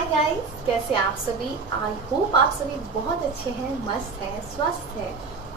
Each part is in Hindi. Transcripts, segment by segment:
हाय गाइस, कैसे आप सभी। आई होप आप सभी बहुत अच्छे हैं, मस्त हैं, स्वस्थ हैं,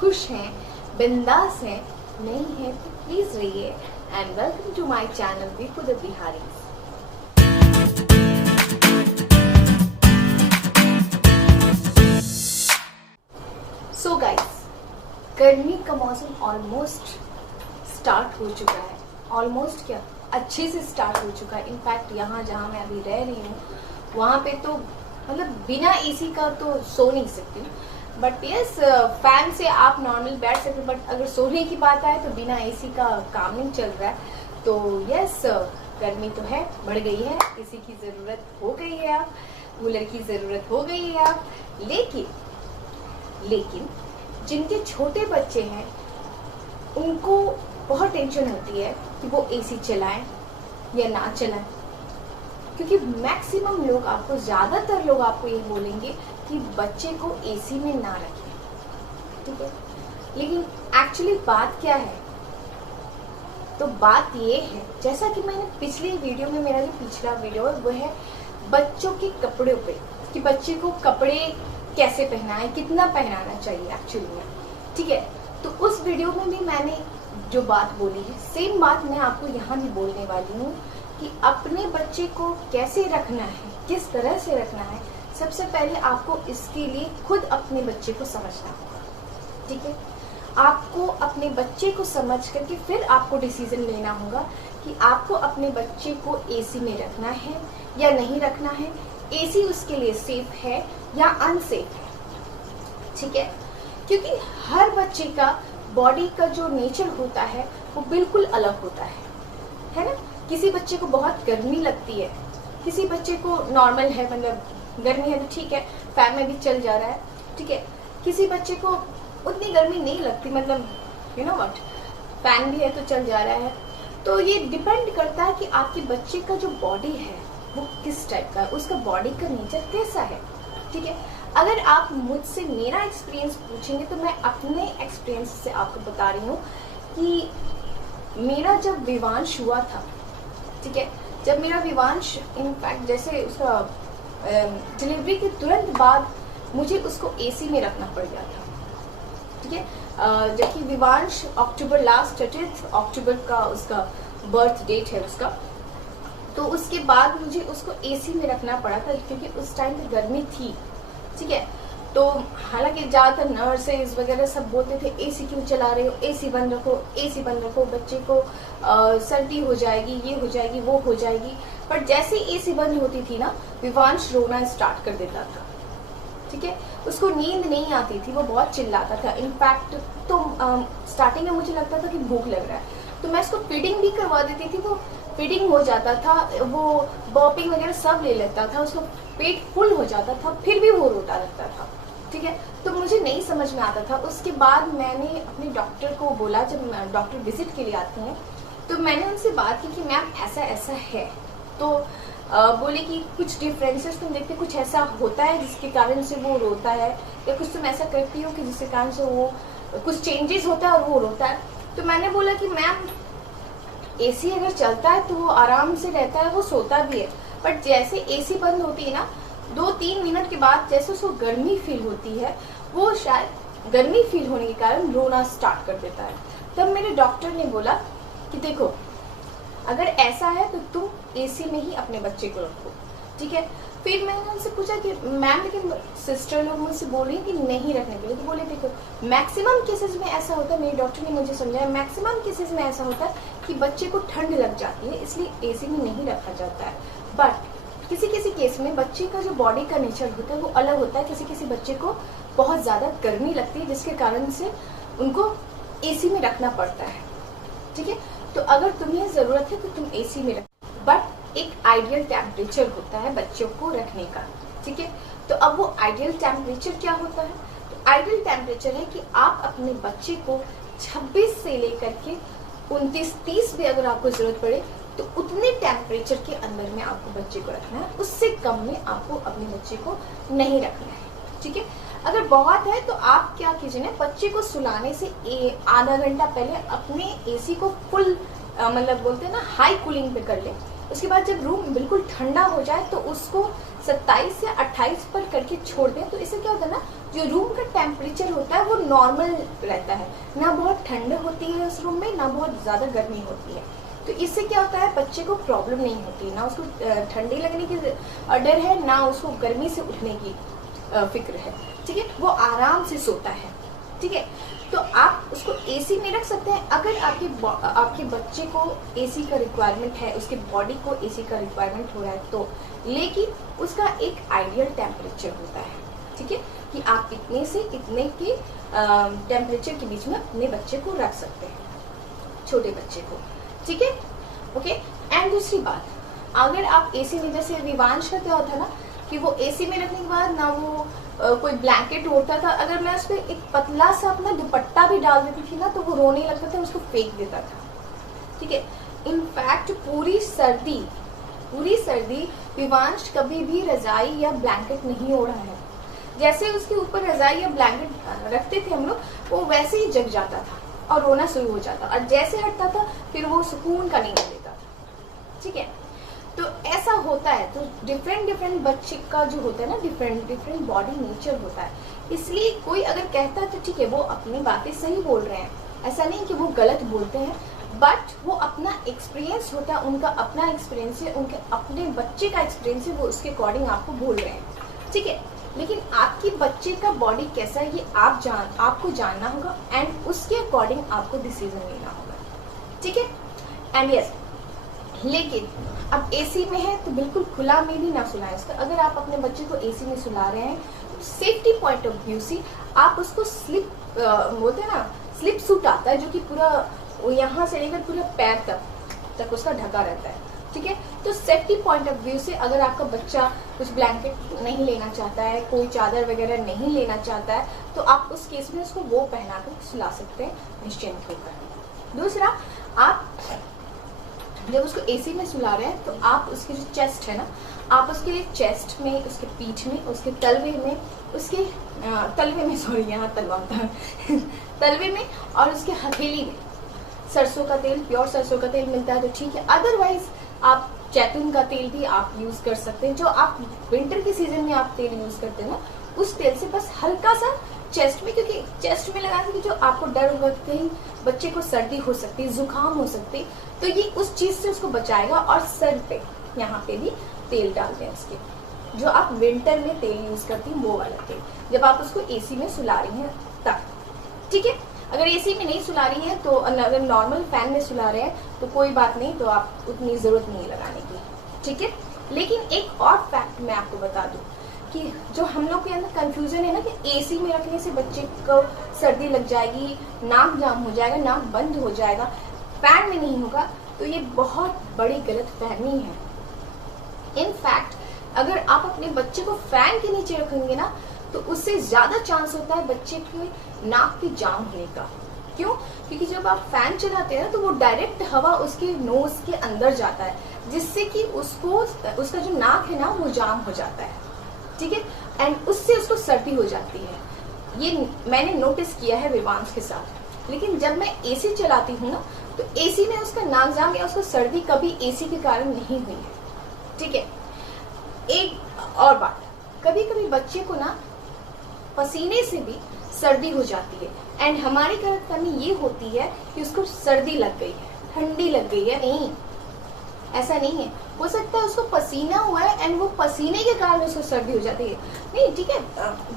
खुश हैं, बिंदास हैं। नहीं है तो प्लीज रहिए। And welcome to my channel Vipu the Bihari. So guys, गर्मी का मौसम ऑलमोस्ट स्टार्ट हो चुका है। ऑलमोस्ट क्या, अच्छे से स्टार्ट हो चुका है। इनफैक्ट यहाँ जहाँ मैं अभी रह रही हूँ वहाँ पे तो मतलब बिना एसी का तो सो नहीं सकती हूँ। बट यस, फैन से आप नॉर्मल बैठ सकते, बट अगर सोने की बात आए तो बिना एसी का काम नहीं चल रहा है। तो यस, गर्मी तो है, बढ़ गई है, एसी की ज़रूरत हो गई है, अब कूलर की ज़रूरत हो गई है अब। लेकिन जिनके छोटे बच्चे हैं उनको बहुत टेंशन होती है कि वो एसी चलाएं या ना चलाएं, क्योंकि मैक्सिमम लोग आपको, ज़्यादातर लोग आपको ये बोलेंगे कि बच्चे को एसी में ना रखें, ठीक है। लेकिन एक्चुअली बात क्या है, तो बात ये है, जैसा कि मैंने पिछले वीडियो में, मेरा जो पिछला वीडियो है वो है बच्चों के कपड़ों पे, कि बच्चे को कपड़े कैसे पहनाएं, कितना पहनाना चाहिए एक्चुअली में, ठीक है। तो उस वीडियो में भी मैंने जो बात बोली है, सेम बात मैं आपको यहाँ भी बोलने वाली हूँ कि अपने बच्चे को कैसे रखना है, किस तरह से रखना है। सबसे पहले आपको इसके लिए खुद अपने बच्चे को समझना होगा, ठीक है। आपको अपने बच्चे को समझ करके फिर आपको डिसीजन लेना होगा कि आपको अपने बच्चे को एसी में रखना है या नहीं रखना है, एसी उसके लिए सेफ है या अनसेफ है, ठीक है। क्योंकि हर बच्चे का बॉडी का जो नेचर होता है वो बिल्कुल अलग होता है ना। किसी बच्चे को बहुत गर्मी लगती है, किसी बच्चे को नॉर्मल है, मतलब गर्मी है तो ठीक है, फैन में भी चल जा रहा है, ठीक है। किसी बच्चे को उतनी गर्मी नहीं लगती, मतलब यू नो व्हाट, फैन भी है तो चल जा रहा है। तो ये डिपेंड करता है कि आपके बच्चे का जो बॉडी है वो किस टाइप का है, उसका बॉडी का नेचर कैसा है, ठीक है। अगर आप मुझसे मेरा एक्सपीरियंस पूछेंगे तो मैं अपने एक्सपीरियंस से आपको बता रही हूँ कि मेरा जब विवांश हुआ था, ठीक है, जब मेरा विवांश, इनफैक्ट जैसे उसका डिलीवरी के तुरंत बाद मुझे उसको एसी में रखना पड़ गया था, ठीक है। जबकि विवांश अक्टूबर, लास्ट 30 अक्टूबर का उसका बर्थ डेट है उसका, तो उसके बाद मुझे उसको एसी में रखना पड़ा था क्योंकि उस टाइम पे गर्मी थी, ठीक है। तो हालांकि ज़्यादातर नर्सेज वगैरह सब बोलते थे एसी क्यों चला रहे हो, एसी बंद रखो, एसी बंद रखो, बच्चे को सर्दी हो जाएगी, ये हो जाएगी, वो हो जाएगी। पर जैसे एसी बंद होती थी ना, विवांश रोना स्टार्ट कर देता था, ठीक है। उसको नींद नहीं आती थी, वो बहुत चिल्लाता था। इनफैक्ट तो स्टार्टिंग में मुझे लगता था कि भूख लग रहा है, तो मैं उसको फीडिंग भी करवा देती थी, तो फीडिंग हो जाता था, वो बर्पिंग वगैरह सब ले लेता था, उसको पेट फुल हो जाता था, फिर भी वो रोता रहता था, ठीक है। तो मुझे नहीं समझ में आता था। उसके बाद मैंने अपने डॉक्टर को बोला, जब डॉक्टर विजिट के लिए आते हैं तो मैंने उनसे बात की कि मैम ऐसा ऐसा है। तो बोले कि कुछ डिफरेंसेस तुम देखते, कुछ ऐसा होता है जिसके कारण से वो रोता है, या कुछ तुम ऐसा करती हो कि जिसके कारण से वो कुछ चेंजेस होता है और वो रोता है। तो मैंने बोला कि मैम एसी अगर चलता है तो वो आराम से रहता है, वो सोता भी है, बट जैसे एसी बंद होती है ना, 2-3 मिनट के बाद जैसे उसको गर्मी फील होती है, वो शायद गर्मी फील होने के कारण रोना स्टार्ट कर देता है। तब मेरे डॉक्टर ने बोला कि देखो, अगर ऐसा है तो तुम एसी में ही अपने बच्चे को रखो, ठीक है। फिर मैंने उनसे पूछा कि मैम, लेकिन सिस्टर लोग मुझसे बोल रही कि नहीं रखने के लिए। तो बोले देखो, मैक्सिमम केसेस में ऐसा होता है, मेरे डॉक्टर ने मुझे समझाया, मैक्सिमम केसेस में ऐसा होता है कि बच्चे को ठंड लग जाती है, इसलिए एसी में नहीं रखा जाता है। बट किसी किसी केस में बच्चे का जो बॉडी का नेचर होता है वो अलग होता है। किसी किसी बच्चे को बहुत ज़्यादा गर्मी लगती है, जिसके कारण से उनको एसी में रखना पड़ता है, ठीक है। तो अगर तुम्हें ज़रूरत है तो तुम एसी में रखो, बट एक आइडियल टेम्परेचर होता है बच्चों को रखने का, ठीक है। तो अब वो आइडियल टेम्परेचर क्या होता है? तो आइडियल टेम्परेचर है कि आप अपने बच्चे को 26 से लेकर के 29-30 भी अगर आपको जरूरत पड़े तो उतने टेम्परेचर के अंदर में आपको बच्चे को रखना है, उससे कम में आपको अपने बच्चे को नहीं रखना है, ठीक है। अगर बहुत है तो आप क्या कीजिए ना, बच्चे को सुलाने से आधा घंटा पहले अपने एसी को फुल मतलब बोलते हैं ना हाई कूलिंग पे कर लें, उसके बाद जब रूम बिल्कुल ठंडा हो जाए तो उसको 27 से 28 पर करके छोड़ दें। तो इससे क्या होता है ना, जो रूम का टेम्परेचर होता है वो नॉर्मल रहता है, ना बहुत ठंड होती है उस रूम में, ना बहुत ज़्यादा गर्मी होती है। तो इससे क्या होता है, बच्चे को प्रॉब्लम नहीं होती, ना उसको ठंडी लगने की डर है, ना उसको गर्मी से उठने की फिक्र है। ठीक है, वो आराम से सोता है। ठीक है, तो आप उसको एसी में रख सकते हैं अगर आपके बच्चे को एसी का रिक्वायरमेंट है, उसके बॉडी को एसी का रिक्वायरमेंट हो रहा है तो। लेकिन उसका एक आइडियल टेम्परेचर होता है। ठीक है, कि आप इतने से इतने के टेम्परेचर के बीच में अपने बच्चे को रख सकते हैं, छोटे बच्चे को। ठीक है, ओके। एंड दूसरी बात, अगर आप एसी में, जैसे विवांश का क्या होता ना कि वो एसी में रखने के बाद ना वो कोई ब्लैंकेट ओढ़ता था, अगर मैं उस पर एक पतला सा अपना दुपट्टा भी डाल देती थी ना तो वो रोने लगता था, उसको फेंक देता था। ठीक है, इनफैक्ट पूरी सर्दी विवांश कभी भी रजाई या ब्लैंकेट नहीं ओढ़ा है। जैसे उसके ऊपर रजाई या ब्लैंकेट रखते थे हम लोग, वो वैसे ही जग जाता था और रोना शुरू हो जाता, और जैसे हटता था फिर वो सुकून का नींद लेता था। ठीक है, तो ऐसा होता है। तो डिफरेंट बच्चे का जो होता है ना, डिफरेंट बॉडी नेचर होता है। इसलिए कोई अगर कहता है तो ठीक है, वो अपनी बातें सही बोल रहे हैं, ऐसा नहीं कि वो गलत बोलते हैं, बट वो अपना एक्सपीरियंस होता है, उनका अपना एक्सपीरियंस है, उनके अपने बच्चे का एक्सपीरियंस है, वो उसके अकॉर्डिंग आपको बोल रहे हैं। ठीक है, लेकिन आपकी बच्चे का बॉडी कैसा है ये आपको जानना होगा, एंड उसके अकॉर्डिंग आपको डिसीजन लेना होगा। ठीक है, एंड यस, लेकिन अब एसी में है तो बिल्कुल खुला में भी ना सुलाएं उसका। अगर आप अपने बच्चे को एसी में सुला रहे हैं तो सेफ्टी पॉइंट ऑफ व्यू से आप उसको स्लिप बोलते हैं ना, स्लिप सूट आता है जो कि पूरा यहाँ से लेकर पूरा पैर तक उसका ढका रहता है। ठीक है, तो सेफ्टी पॉइंट ऑफ व्यू से अगर आपका बच्चा कुछ ब्लैंकेट नहीं लेना चाहता है, कोई चादर वगैरह नहीं लेना चाहता है, तो आप उस केस में उसको वो पहना कर सुला सकते हैं निश्चिंत होकर। दूसरा, आप जब उसको एसी में सुला रहे हैं तो आप उसकी जो चेस्ट है ना, आप उसके चेस्ट में, उसके पीठ में, उसके तलवे में, उसके तलवे में, सॉरी यहाँ तलवा होता है तलवे में और उसके हथेली में सरसों का तेल, प्योर सरसों का तेल मिलता है तो ठीक है, अदरवाइज आप जैतून का तेल भी आप यूज कर सकते हैं। जो आप विंटर के सीजन में आप तेल यूज करते हैं ना, उस तेल से बस हल्का सा चेस्ट में, क्योंकि चेस्ट में लगाने की जो आपको डर होगा कि कहीं बच्चे को सर्दी हो सकती है, जुकाम हो सकती है, तो ये उस चीज से उसको बचाएगा। और सर पे यहाँ पे भी तेल डाल दें उसके, जो आप विंटर में तेल यूज करती हैं वो वाला तेल, जब आप उसको एसी में सुला रही हैं तब। ठीक है, अगर एसी में नहीं सुला रही है तो, अगर नॉर्मल फैन में सुला रहे हैं तो कोई बात नहीं, तो आप उतनी जरूरत नहीं है लगाने की। ठीक है, लेकिन एक और फैक्ट मैं आपको बता दूं कि जो हम लोग के अंदर कंफ्यूजन है ना कि एसी में रखने से बच्चे को सर्दी लग जाएगी, नाक जाम हो जाएगा, नाक बंद हो जाएगा, फैन में नहीं होगा, तो ये बहुत बड़ी गलतफहमी है। इनफैक्ट अगर आप अपने बच्चे को फैन के नीचे रखेंगे ना तो उससे ज्यादा चांस होता है बच्चे के नाक की जाम होने का। क्यों? क्योंकि जब आप फैन चलाते हैं तो वो डायरेक्ट हवा उसके नोज के अंदर जाता है, जिससे कि उसका जो नाक है ना वो जाम हो जाता है। ठीक है, एंड उससे उसको सर्दी हो जाती है। ये मैंने नोटिस किया है विवांश के साथ। लेकिन जब मैं एसी चलाती हूँ ना तो एसी में उसका नाक जाम या उसको सर्दी कभी एसी के कारण नहीं हुई है। ठीक है, एक और बात, कभी कभी बच्चे को ना पसीने से भी सर्दी हो जाती है, एंड हमारी गलतफहमी ये होती है कि उसको सर्दी लग गई है, ठंडी लग गई है। नहीं, ऐसा नहीं है। हो सकता है उसको पसीना हुआ है एंड वो पसीने के कारण उसको सर्दी हो जाती है। नहीं, ठीक है,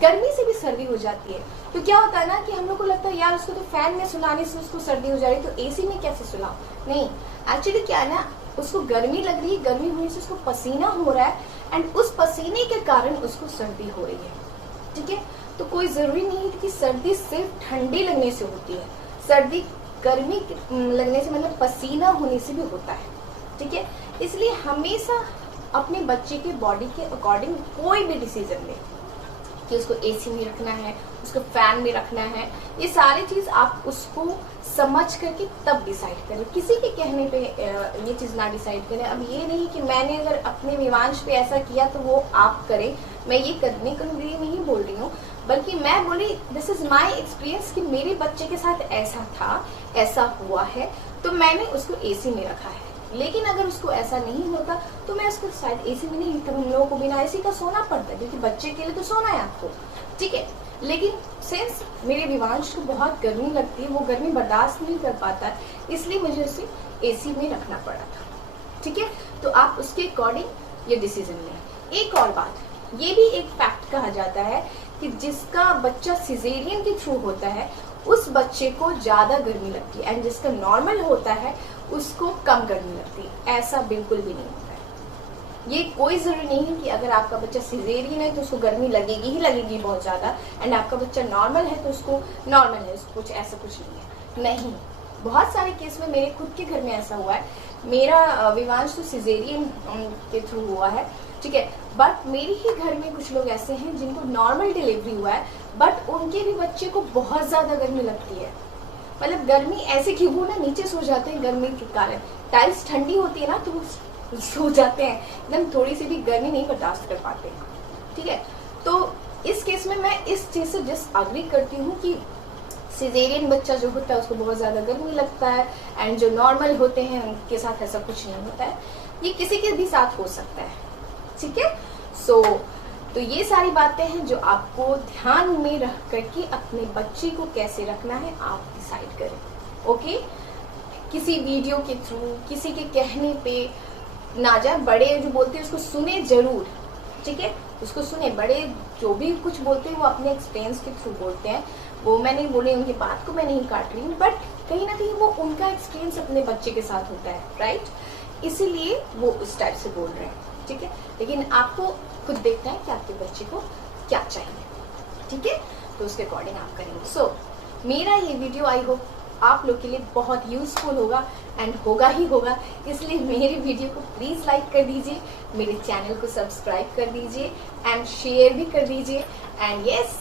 गर्मी से भी सर्दी हो जाती है। तो क्या होता है ना कि हम लोग को लगता है यार उसको तो फैन में सुलाने से उसको सर्दी हो जा रही है, तो एसी में कैसे सुलाओ? नहीं, एक्चुअली क्या है ना, उसको गर्मी लग रही है, गर्मी होने से उसको पसीना हो रहा है एंड उस पसीने के कारण उसको सर्दी हो रही है। ठीक है, तो कोई जरूरी नहीं है कि सर्दी सिर्फ ठंडी लगने से होती है। सर्दी गर्मी लगने से, मतलब पसीना होने से भी होता है। ठीक है, इसलिए हमेशा अपने बच्चे के बॉडी के अकॉर्डिंग कोई भी डिसीजन ले कि उसको एसी में रखना है, उसको फैन में रखना है, ये सारी चीज आप उसको समझ करके तब डिसाइड करें। किसी के कहने पे ये चीज ना डिसाइड करें। अब ये नहीं कि मैंने अगर अपने विवांश पे ऐसा किया तो वो आप करें, मैं ये करने के लिए नहीं बोल रही हूँ, बल्कि मैं बोली दिस इज माई एक्सपीरियंस कि मेरे बच्चे के साथ ऐसा था, ऐसा हुआ है, तो मैंने उसको एसी में रखा है। लेकिन अगर उसको ऐसा नहीं होता तो मैं उसको शायद एसी में नहीं, तब हम लोगों को बिना एसी का सोना पड़ता है, क्योंकि बच्चे के लिए तो सोना है आपको, ठीक है। लेकिन सिंस मेरे विवांश को बहुत गर्मी लगती है, वो गर्मी बर्दाश्त नहीं कर पाता, इसलिए मुझे उसे एसी में रखना पड़ा था, ठीक है। तो आप उसके अकॉर्डिंग ये डिसीजन लें। एक और बात, ये भी एक फैक्ट कहा जाता है कि जिसका बच्चा सिजेरियन के थ्रू होता है उस बच्चे को ज्यादा गर्मी लगती है, एंड जिसका नॉर्मल होता है उसको कम गर्मी लगती है। ऐसा बिल्कुल भी नहीं होता है। ये कोई जरूरी नहीं है कि अगर आपका बच्चा सिजेरियन है तो उसको गर्मी लगेगी ही लगेगी बहुत ज्यादा, एंड आपका बच्चा नॉर्मल है तो उसको नॉर्मल है, उसको कुछ ऐसा कुछ नहीं है। नहीं, बहुत सारे केस में मेरे खुद के घर में ऐसा हुआ है। मेरा विवांश तो सिजेरियन के थ्रू हुआ है, ठीक है, बट मेरे ही घर में कुछ लोग ऐसे हैं जिनको नॉर्मल डिलीवरी हुआ है, बट उनके भी बच्चे को बहुत ज्यादा गर्मी लगती है। मतलब गर्मी ऐसे कि वो ना नीचे सो जाते हैं गर्मी के कारण, टाइल्स ठंडी होती है ना तो वो सो जाते हैं, एकदम थोड़ी सी भी गर्मी नहीं बर्दाश्त कर पाते, ठीक है। तो इस केस में मैं इस चीज से डिसएग्री करती हूँ कि सिजेरियन बच्चा जो होता है उसको बहुत ज्यादा गर्मी लगता है, एंड जो नॉर्मल होते हैं उनके साथ ऐसा कुछ नहीं होता है। ये किसी के भी साथ हो सकता है, ठीक है। तो ये सारी बातें हैं जो आपको ध्यान में रख करके अपने बच्चे को कैसे रखना है आप डिसाइड करें, ओके। किसी वीडियो के थ्रू, किसी के कहने पे ना जाए। बड़े जो बोलते हैं उसको सुने जरूर, ठीक है, उसको सुने। बड़े जो भी कुछ बोलते हैं वो अपने एक्सपीरियंस के थ्रू बोलते हैं, वो मैं नहीं बोली, उनकी बात को मैं नहीं काट रही हूँ, बट कहीं ना कहीं वो उनका एक्सपीरियंस अपने बच्चे के साथ होता है, राइट, इसीलिए वो उस टाइप से बोल रहे हैं, ठीक है। लेकिन आपको खुद देखना है कि आपके बच्चे को क्या चाहिए, ठीक है, तो उसके अकॉर्डिंग आप करेंगे। मेरा ये वीडियो आई होप आप लोग के लिए बहुत यूजफुल होगा, एंड होगा ही होगा, इसलिए मेरे वीडियो को प्लीज लाइक कर दीजिए, मेरे चैनल को सब्सक्राइब कर दीजिए, एंड शेयर भी कर दीजिए। एंड यस,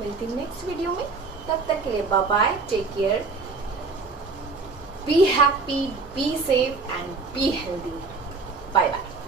मिलती हूँ नेक्स्ट वीडियो में, तब तक के लिए bye bye, take care, be happy, be safe and be healthy, bye bye.